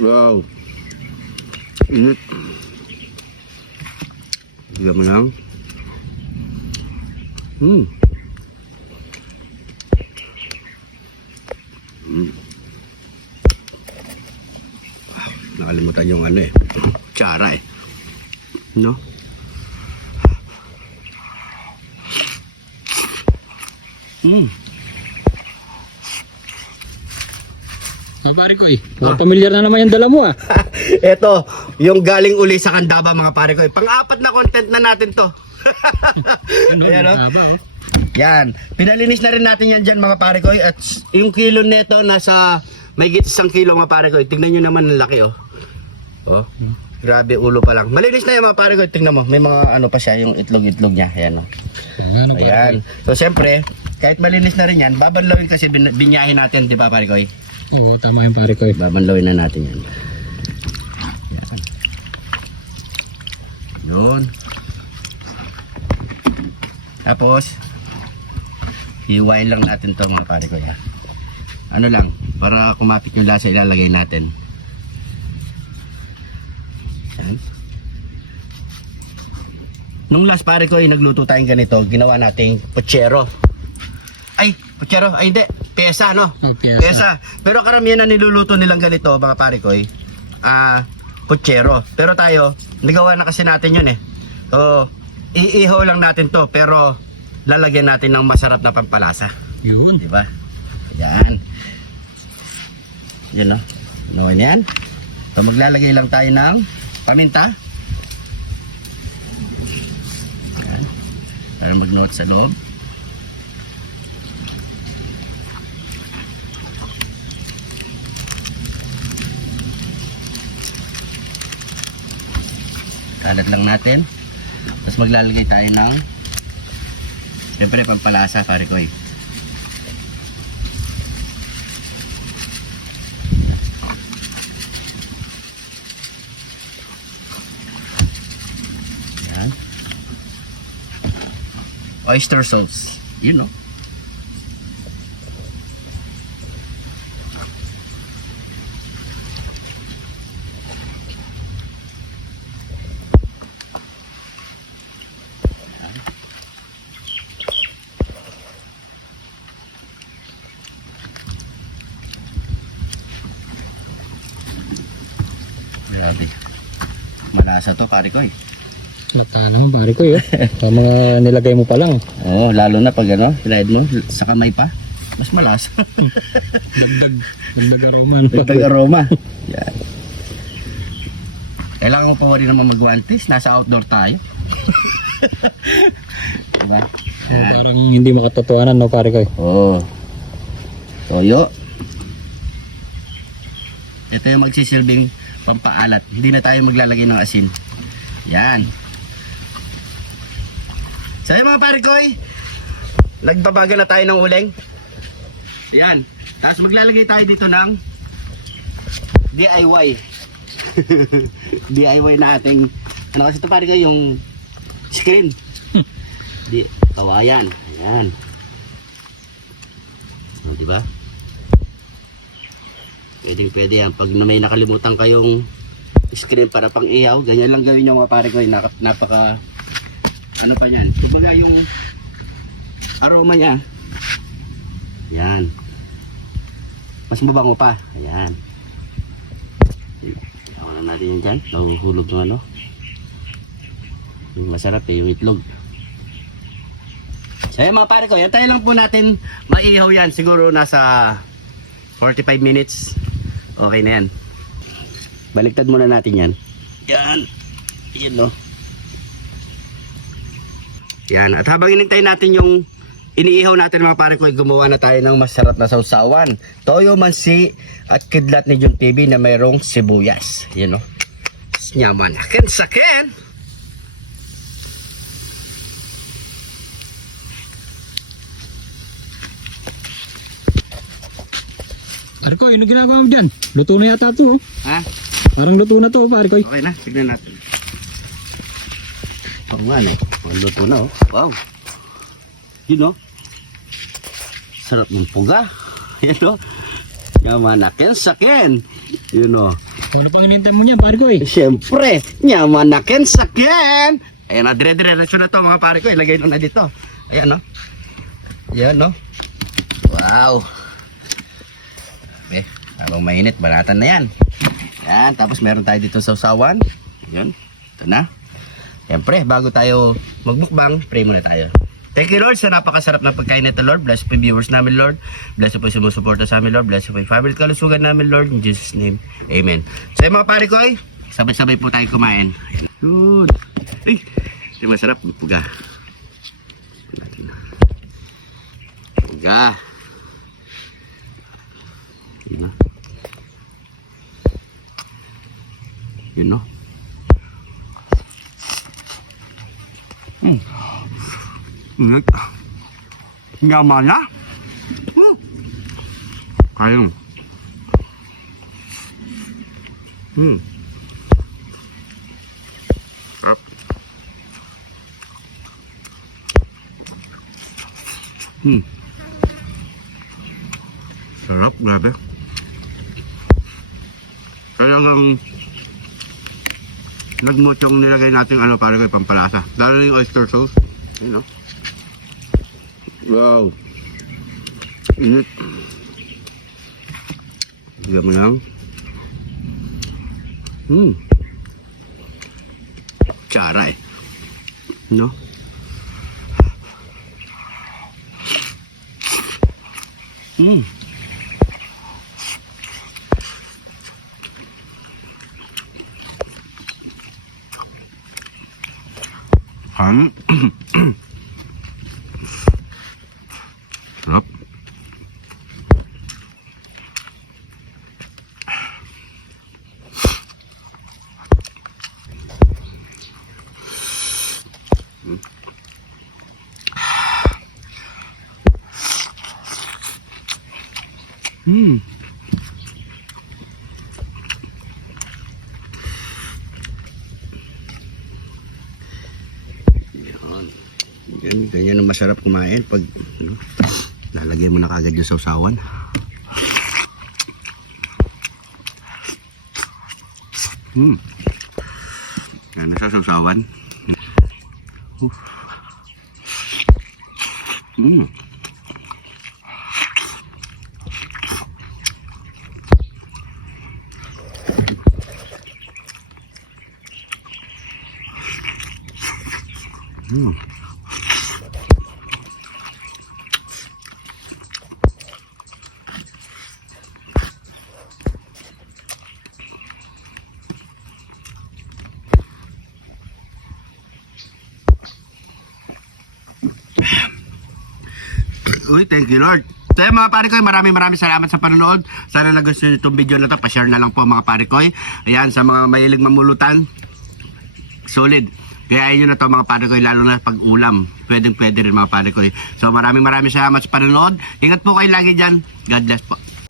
Wow. Init. Bigyan mo lang. Nakalimutan yung ano eh. Tsara eh. No? Pare ko pamilyar na naman yung dala mo ah. Ito, yung galing uli sa Candaba mga pare ko. Pang-apat na content na natin to. Ayan, no? Yan. Pinalinis na rin natin yan dyan mga pare ko. At yung kilo neto nasa may 1 kilo mga pare ko. Tignan nyo naman ang laki oh. Oh. Grabe ulo pa lang. Malinis na yung mga pare ko. Tignan mo. May mga ano pa siya yung itlog-itlog niya. Ayan oh. Ayan. So siyempre, kahit malinis na rin yan, babanlawin kasi binyahin natin, di ba pare ko? Oo, tama yung pare ko. Babanlawin na natin yan. Yan. Yun. Tapos, hiwain lang natin to mga pare ko. Ya. Ano lang, para kumapit yung lasa ilalagay natin. Yan. Nung last pare ko ay nagluto tayong ganito, ginawa nating puchero. Ay, puchero, ay hindi, pesa no? Pesa. Pero karamihan na niluluto nilang ganito mga pare ko puchero. Pero tayo, nagawa na kasi natin yun eh. So, iihaw lang natin to, pero lalagyan natin ng masarap na pampalasa. Yun. Diba? Yan. Yan no? Ano yan? So, maglalagay lang tayo ng paminta. Yan. Para mag-note sa loob. Kalat lang natin. Tapos maglalagay tayo ng siyempre pampalasa pare ko eh. Yan. Oyster sauce. You know. Grabe. Malasa to pare ko eh. Mata naman pare ko sa mga nilagay mo pa lang. Oo, lalo na pag ano, slide mo sa kamay pa. Mas malasa. Dagdag aroma. Dagdag aroma. Yan. Kailangan mo pa rin naman magwantis. Nasa outdoor tayo. Diba? Parang hindi makatotohanan no pare ko. Oo. Toyo. Ito yung magsisilbing pampaalat. Hindi na tayo maglalagay ng asin. Yan. So yung mga pare ko, nagbabaga na tayo ng uling. Yan. Tapos maglalagay tayo dito ng DIY. DIY na ating ano kasi ito pare ko yung screen. Di kawayan. Ayan. O, diba? Pwede yan. Pag may nakalimutan kayong screen para pang ihaw, ganyan lang gawin nyo mga pare ko. Napaka ano pa yan. Kumbaga yung aroma niya. Yan. Mas mabango pa. Ayan. Ihaw na natin yun dyan. Nahuhulog ng ano. Yung masarap yung itlog. So yan mga pare ko. Yan tayo lang po natin maihaw yan. Siguro nasa 45 minutes. Okay na yan. Baliktad muna natin yan. Yan. Yan no. Yan. At habang inintay natin yung iniihaw natin mga pare ko, gumawa na tayo ng masarap na sausawan. Toyo mansi at kidlat ni Jun TV na mayroong sibuyas. Yan no. Nyaman. Akin sakin. Pare ko, ano ginagawa mo dyan? Luto na yata ito. Ha? Parang luto na to pare ko. Okay na. Tignan natin. Oo nga no. Luto na oh. Wow. Yun oh. Sarap ng puga. Yan oh. Yaman akin sakin. Yun o. Ano pang inintay mo niya, pare ko eh? Siyempre, nyaman na ken sakin. Ayan o, dire-diretso na to mga pare ko. Ilagay nyo na dito. Ayan o. Ayan o. Wow. Habang mainit, balatan na yan. Yan, tapos meron tayo dito sa usawan. Yan, ito na. Siyempre, bago tayo magbukbang, pray muna tayo. Thank you Lord sa napakasarap na pagkain nito Lord. Bless po yung viewers namin Lord. Bless po yung sumusuporta sa amin Lord. Bless po yung family kalusugan namin Lord. In Jesus name, Amen. So yung mga pare ko ay, sabay-sabay po tayo kumain. Good. Ay, ito masarap. Puga. Puga. Yun na. Yun no. Ingat. Nyaman na. Ayun. Sarap. Sarap, grabe. Talagang nagmutyong nilagay natin ano para kay pampalasa. Lalo na yung oyster sauce. You know? Wow. Init. Bigyan mo lang. Tsara eh. No? Sarap. Ganyan ang masarap kumain pag ano, lalagay mo na kagad yung sausawan. Yan, nasa sausawan. Uy, thank you Lord. So mga pare ko, maraming salamat sa panonood. Sana nagustuhan itong video na to. Pa-share na lang po mga pare ko. Ayan, sa mga mahilig mamulutan, solid. Kaya nyo na to mga pare ko, lalo na pag ulam. Pwede rin mga pare ko. So maraming salamat sa panonood. Ingat po kayo lagi dyan. God bless po.